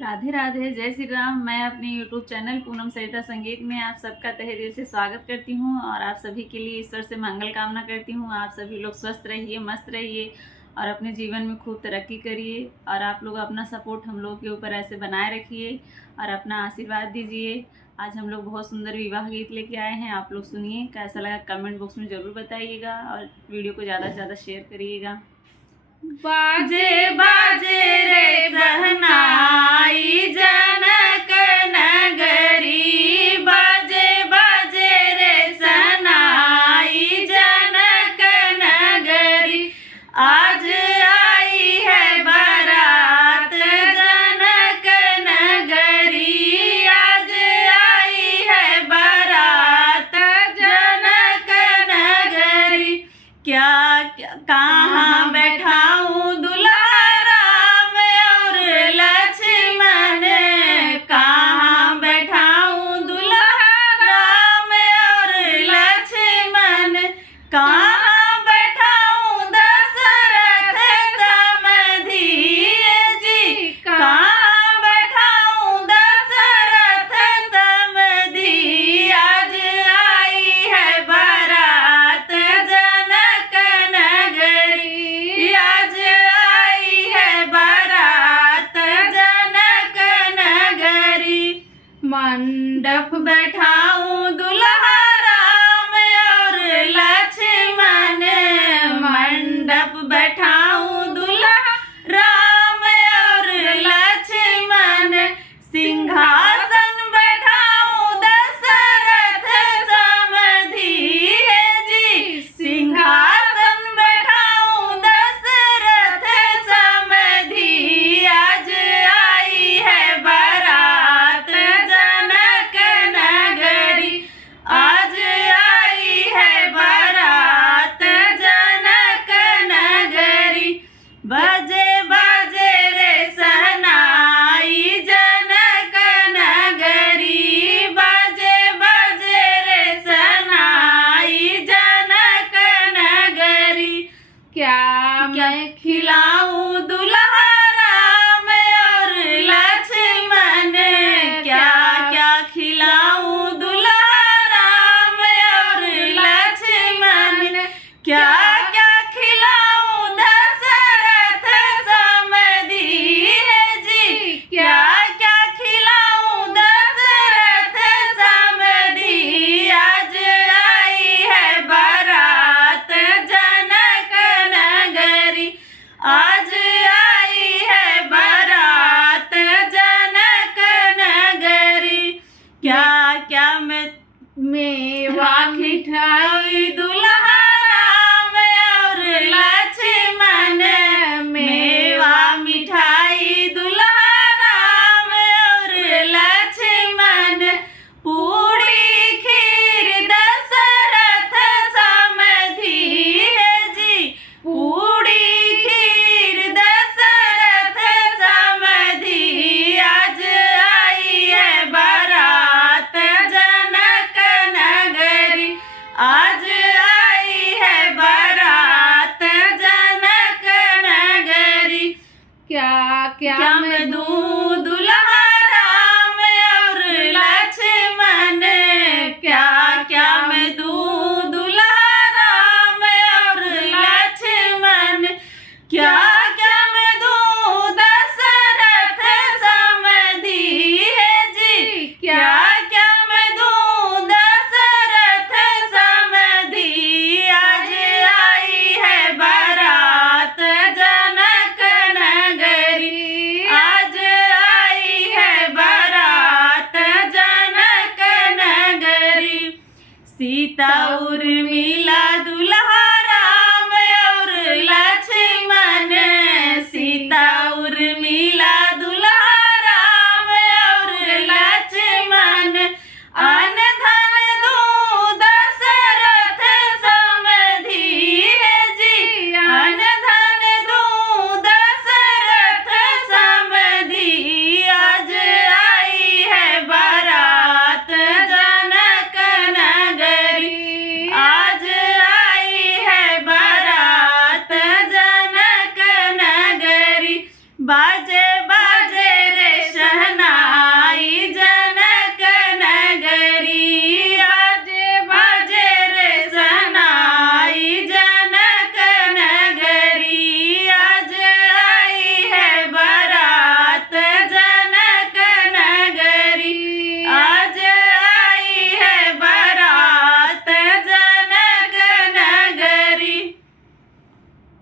राधे राधे, जय श्री राम। मैं अपने YouTube चैनल पूनम सरिता संगीत में आप सबका तहे दिल से स्वागत करती हूँ और आप सभी के लिए ईश्वर से मंगल कामना करती हूँ। आप सभी लोग स्वस्थ रहिए, मस्त रहिए और अपने जीवन में खूब तरक्की करिए। और आप लोग अपना सपोर्ट हम लोग के ऊपर ऐसे बनाए रखिए और अपना आशीर्वाद दीजिए। आज हम लोग बहुत सुंदर विवाह गीत लेके आए हैं, आप लोग सुनिए। कैसा लगा कमेंट बॉक्स में ज़रूर बताइएगा और वीडियो को ज़्यादा से ज़्यादा शेयर करिएगा। बाजे बाजे रे सहनाई जनक नगरी, बाजे बाजे रे सहनाई जनक नगरी। आज आई है बारात जनक नगरी, आज आई है बारात जनक नगरी। क्या कहाँ बैठाऊं दुल्हा राम और लक्ष्मण, कहाँ बैठाऊं दुल्हा राम और लक्ष्मण, कहाँ बैठाऊं दशरथ समधी जी, कहाँ बैठाऊं दशरथ समधी। आज आई है बारात जनक नगरी, आज आई है बारात जनक नगरी। मंडप बैठाऊं दुल्हा राम और लक्ष्मण, मंडप बैठाऊं दुल्हा राम और लक्ष्मण, सिंहासन बैठाऊं दशरथ समधी जी, सिंहासन बैठाऊं दशरथ समधी। आज आई है बारात जनक नगरी, आज आई है बारात जनक नगरी। बजे बजे रे सहनाई जनक नगरी, बजे बजे रे सहनाई जनक नगरी। क्या मैं खिलाऊं दुल्हा राम और लक्ष्मण, क्या क्या खिलाऊं दुल्हा राम और लक्ष्मण, क्या क्या खिलाऊं दशरथ समधी जी, क्या क्या खिलाऊं दशरथ समधी। आज आई है बारात जनक नगरी, आज आई है बारात जनक नगरी। क्या क्या मेवा मिठाई दुल्हा राम और लक्ष्मण, मेवा मिठाई दुल्हा राम और लक्ष्मण, पूरी खीर दशरथ समधी जी, पूरी खीर दशरथ समधी। आज आई है बारात जनक नगरी, आज आई है बारात जनक नगरी। क्या मैं दूं दुल्हा राम और लक्ष्मण, क्या क्या मैं दूं दुल्हा राम और लक्ष्मण, क्या क्या मैं दूं दशरथ समधी जी, क्या क्या मैं दूं दशरथ समधी। आज आई है बारात जनक नगरी, आज आई है बारात जनक नगरी। सीता उर्मिला दुल्हा राम और लक्ष्मण, सीता उर्मिला